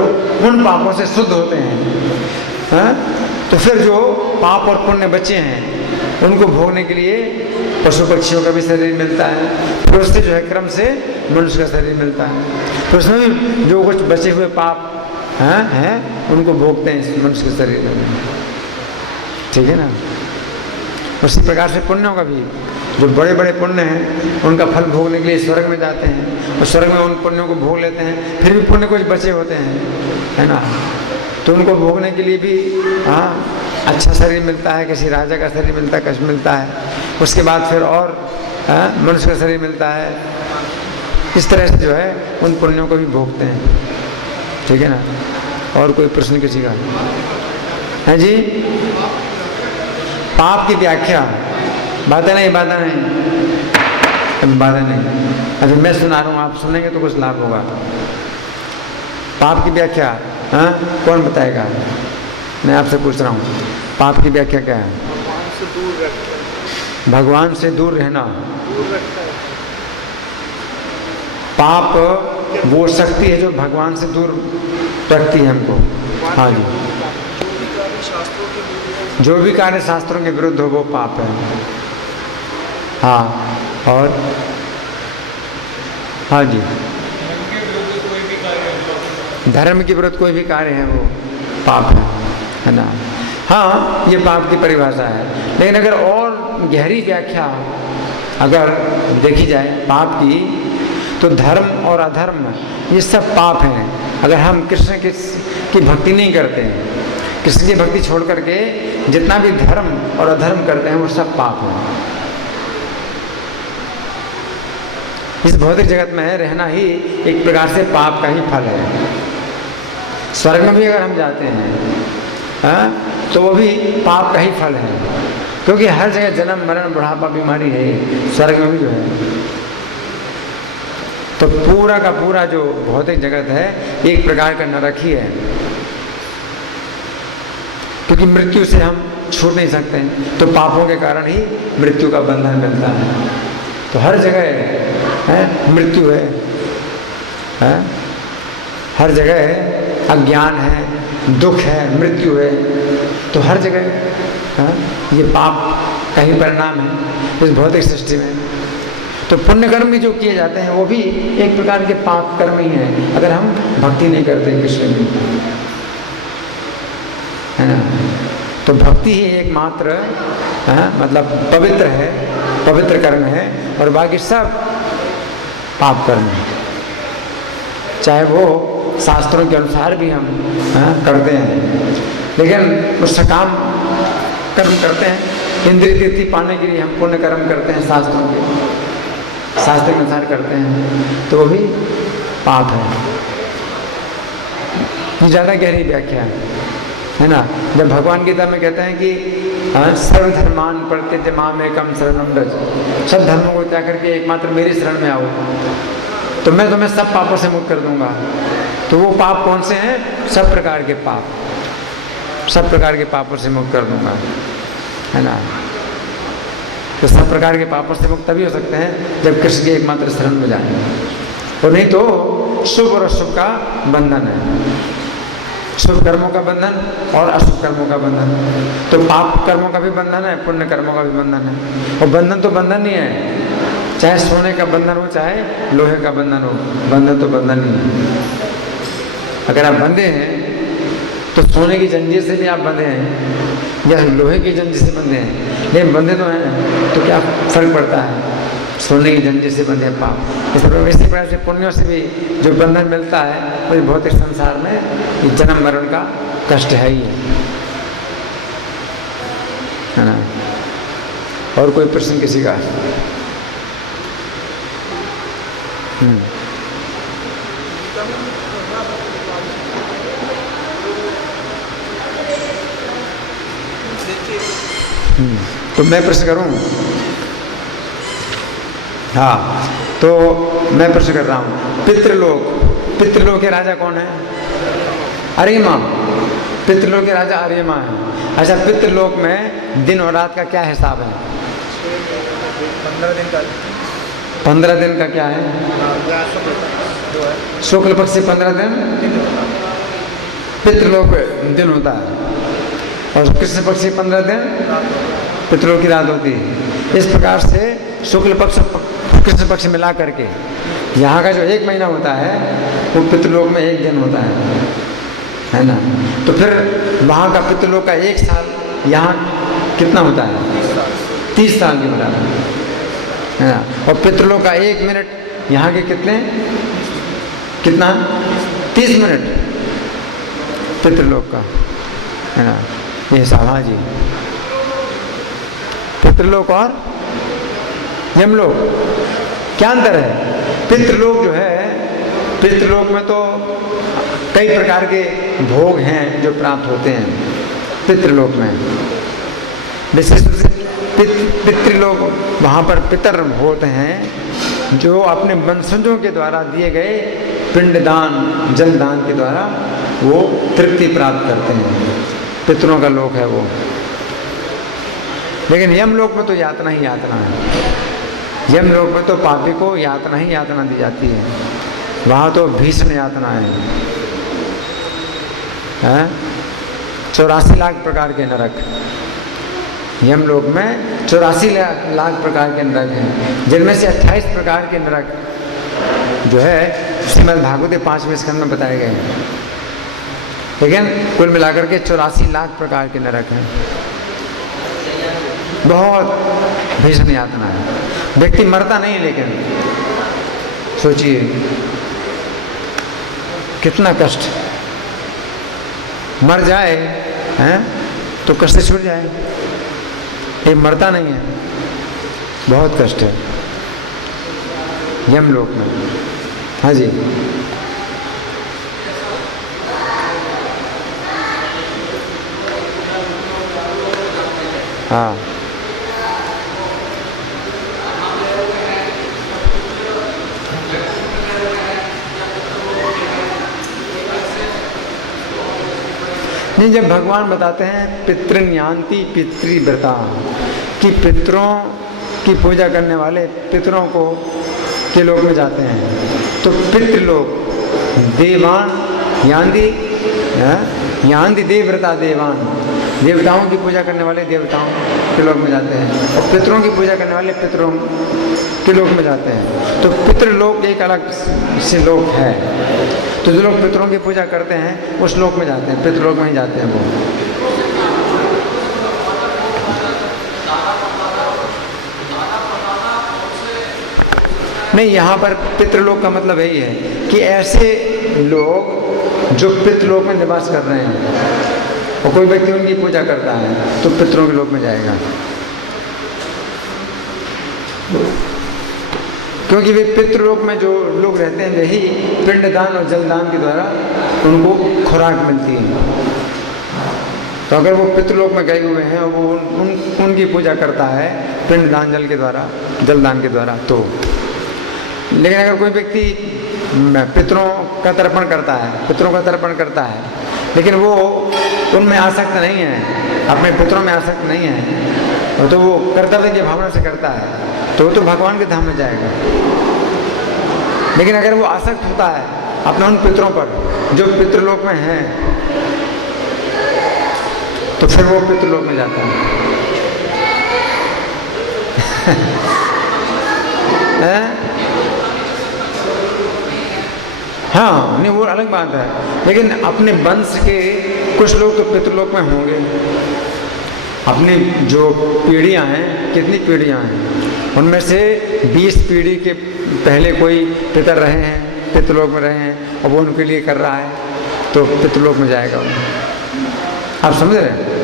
उन पापों से शुद्ध होते हैं। तो फिर जो पाप और पुण्य बचे हैं उनको भोगने के लिए पशु पक्षियों का भी शरीर मिलता है, फिर उससे जो है क्रम से मनुष्य का शरीर मिलता है। तो उसमें भी जो कुछ बचे हुए पाप हैं उनको भोगते हैं इस मनुष्य के शरीर में, ठीक है ना। उसी प्रकार से पुण्यों का भी, जो बड़े बड़े पुण्य हैं उनका फल भोगने के लिए स्वर्ग में जाते हैं और स्वर्ग में उन पुण्यों को भोग लेते हैं। फिर भी पुण्य कुछ बचे होते हैं, है ना। तो उनको भोगने के लिए भी अच्छा शरीर मिलता है, किसी राजा का शरीर मिलता है, कष्ट मिलता है। उसके बाद फिर और मनुष्य का शरीर मिलता है। इस तरह से जो है उन पुण्यों को भी भोगते हैं, ठीक है ना। और कोई प्रश्न किसी का है जी? पाप की व्याख्या, बातें नहीं, अभी मैं सुना रहा हूँ, आप सुनेंगे तो कुछ लाभ होगा। पाप की व्याख्या कौन बताएगा? मैं आपसे पूछ रहा हूँ, पाप की व्याख्या क्या है? भगवान से दूर रहना। पाप वो शक्ति है जो भगवान से दूर रखती है हमको। हाँ जी, जो भी कार्य शास्त्रों के विरुद्ध हो वो पाप है। हाँ, और हाँ जी, धर्म के विरुद्ध कोई भी कार्य है वो पाप है ना। हाँ, ये पाप की परिभाषा है। लेकिन अगर और गहरी व्याख्या अगर देखी जाए पाप की, तो धर्म और अधर्म ये सब पाप हैं। अगर हम कृष्ण की भक्ति नहीं करते हैं, कृष्ण की भक्ति छोड़ करके जितना भी धर्म और अधर्म करते हैं वो सब पाप है। इस भौतिक जगत में रहना ही एक प्रकार से पाप का ही फल है। स्वर्ग में भी अगर हम जाते हैं तो वो भी पाप का ही फल है। क्योंकि हर जगह जन्म मरण बुढ़ापा बीमारी है, स्वर्ग में भी जो है। तो पूरा का पूरा जो भौतिक जगत है एक प्रकार का नरक ही है, क्योंकि मृत्यु से हम छूट नहीं सकते हैं, तो पापों के कारण ही मृत्यु का बंधन मिलता है। तो हर जगह है मृत्यु है, हर जगह है अज्ञान है, दुख है, मृत्यु है। तो हर जगह ये पाप का ही परिणाम है इस भौतिक सृष्टि में। तो पुण्य कर्म भी जो किए जाते हैं वो भी एक प्रकार के पाप कर्म ही हैं, अगर हम भक्ति नहीं करते कृष्ण की, है ना। तो भक्ति ही एकमात्र मतलब पवित्र है, पवित्र कर्म है, और बाकी सब पाप कर्म है। चाहे वो शास्त्रों के अनुसार भी हम करते हैं, लेकिन उस सकाम कर्म करते हैं, इंद्रिय तृप्ति पाने के लिए हम पुण्य कर्म करते हैं, शास्त्रों के शास्त्र के अनुसार करते हैं, तो वो भी पाप है। ये ज़्यादा गहरी व्याख्या है ना। जब भगवान गीता में कहते हैं कि सर्वधर्मान परित्यज्य मामेकं शरणं व्रज, सब धर्मों को त्याग करके एकमात्र मेरी शरण में आओ, तो मैं तुम्हें सब पापों से मुक्त कर दूंगा। तो वो पाप कौन से हैं? सब प्रकार के पाप, सब प्रकार के पापों से मुक्त कर दूंगा, है ना। तो सब प्रकार के पापों से मुक्त तभी हो सकते हैं जब कृष्ण की एकमात्र शरण में जाएंगे, और नहीं तो शुभ और अशुभ का बंधन है, शुभ कर्मों का बंधन और अशुभ कर्मों का बंधन। तो पाप कर्मों का भी बंधन है, पुण्य कर्मों का भी बंधन है। और बंधन तो बंधन ही है, चाहे सोने का बंधन हो चाहे लोहे का बंधन हो, बंधन तो बंधन ही है। अगर आप बंधे हैं तो सोने की जंजीर से भी आप बंधे हैं या लोहे की जंजीर से बंधे हैं, लेकिन बंधे तो हैं, तो क्या फर्क पड़ता है? सोने की जंजीर से बंधे पाप। इसी प्रकार से पुण्यों से भी जो बंधन मिलता है वो भौतिक संसार में जन्म मरण का कष्ट है ही है ना। और कोई प्रश्न किसी का? तो मैं प्रश्न करूं? हाँ, तो मैं प्रश्न कर रहा हूँ। पितृलोक, पितृलोक के राजा कौन है? अरिमा। पितृलोक के राजा अरिमा है। अच्छा, पितृलोक में दिन और रात का क्या हिसाब है? 15 दिन का। 15 दिन का क्या है? शुक्ल पक्ष से 15 दिन पितृलोक दिन होता है, और कृष्ण पक्ष से 15 दिन पितृलोक की रात होती है। इस प्रकार से शुक्ल पक्ष कृष्ण पक्ष मिला करके यहाँ का जो 1 महीना होता है वो पितृलोक में 1 दिन होता है ना। तो फिर वहाँ का पितृलोक का 1 साल यहाँ कितना होता है? 30 साल के बराबर, है ना। और पितृलोक का 1 मिनट यहाँ के कितना 30 मिनट पितृलोक का, है ना। ये हिसाब जी। पितृलोक और यमलोक क्या अंतर है? पितृलोक जो है, पितृलोक में तो कई प्रकार के भोग हैं जो प्राप्त होते हैं पितृलोक में। विशेष रूप से पितृलोक, वहाँ पर पितर होते हैं जो अपने वंशजों के द्वारा दिए गए पिंडदान, जलदान के द्वारा वो तृप्ति प्राप्त करते हैं। पितरों का लोक है वो। लेकिन यमलोक में तो यातना ही यातना है। यमलोक में तो पापी को यातना ही यातना दी जाती है। वहाँ तो भीषण यातना है, 84 लाख प्रकार के नरक। यमलोक में 84 लाख प्रकार के नरक हैं, जिनमें से 28 प्रकार के नरक जो है श्रीमद् भागवत 5वें स्कंद में बताए गए हैं। लेकिन कुल मिलाकर के 84 लाख प्रकार के नरक हैं। बहुत भीषण यातना है। व्यक्ति मरता नहीं, लेकिन सोचिए कितना कष्ट। मर जाए हैं तो कष्ट छूट जाए, ये मरता नहीं है, बहुत कष्ट है यमलोक में। हाँ जी। हाँ, नहीं, जब भगवान बताते हैं पितृन्यांति पितृव्रता कि पितरों की पूजा करने वाले पितरों को के लोक में जाते हैं, तो पितृलोक देवान यांति यांति देवव्रता देवान, देवताओं की पूजा करने वाले देवताओं के लोक में जाते हैं और पितरों की पूजा करने वाले पितरों के लोक में जाते हैं। तो पितृलोक एक अलग से लोक है। तो जो लोग पितरों की पूजा करते हैं उस लोक में जाते हैं, पितृलोक में ही जाते हैं वो। नहीं, यहाँ पर पितृलोक का मतलब यही है कि ऐसे लोग जो पितृलोक में निवास कर रहे हैं और कोई व्यक्ति उनकी पूजा करता है तो पितरों के लोक में जाएगा, क्योंकि वे पितृलोक में जो लोग रहते हैं वही पिंडदान और जलदान के द्वारा उनको खुराक मिलती है। तो अगर वो पितृलोक में गए हुए हैं और वो उनकी पूजा करता है पिंडदान जल के द्वारा, जलदान के द्वारा, तो लेकिन अगर कोई व्यक्ति पितरों का तर्पण करता है, पितरों का तर्पण करता है, लेकिन वो उनमें आसक्त नहीं है, अपने पितरों में आसक्त नहीं है, तो वो कर्तव्य की भावना से करता है, तो वो तो भगवान के धाम में जाएगा। लेकिन अगर वो आसक्त होता है अपने उन पितरों पर जो पितृलोक में हैं, तो फिर वो पितृलोक में जाता है। हाँ, नहीं, वो अलग बात है, लेकिन अपने वंश के कुछ लोग तो पितृलोक में होंगे। अपनी जो पीढ़ियाँ हैं, कितनी पीढ़ियाँ हैं, उनमें से 20 पीढ़ी के पहले कोई पितर रहे हैं, पितृलोक में रहे हैं और वो उनके लिए कर रहा है, तो पितृलोक में जाएगा वो। आप समझ रहे हैं?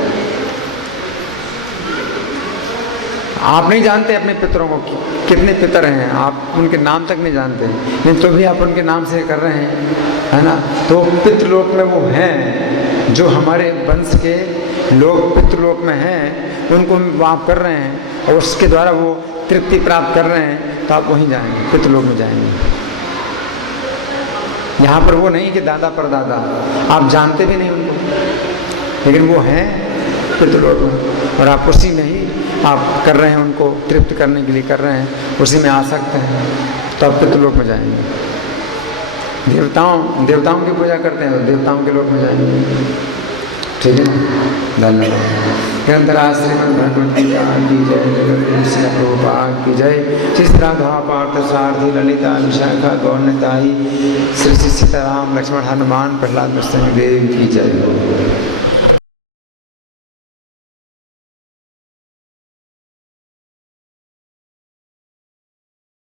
आप नहीं जानते अपने पितरों को कितने पितर हैं, आप उनके नाम तक नहीं जानते, लेकिन तो भी आप उनके नाम से कर रहे हैं, है ना। तो पितृलोक में वो हैं जो हमारे वंश के लोग पितृलोक में हैं, उनको आप कर रहे हैं और उसके द्वारा वो तृप्ति प्राप्त कर रहे हैं, तो आप वहीं जाएंगे, पितृलोक में जाएंगे। यहाँ पर वो नहीं कि दादा परदादा, आप जानते भी नहीं उनको, लेकिन वो हैं पितृलोक में और आप उसी में ही आप कर रहे हैं, उनको तृप्त करने के लिए कर रहे हैं, उसी में आसक्त हैं, तो आप पितृलोक में जाएंगे। देवताओं की पूजा करते हैं तो देवताओं के लोक में जाएंगे। ठीक है, धन्यवाद। ग्रंथराज श्रीमद् भगवद गीता की जय, जगत श्री प्रभुपाद की जय, श्री राधा पार्थ सारथी ललिता विशाखा गौरताई, श्री सीताराम लक्ष्मण हनुमान प्रहलाद देव की जय।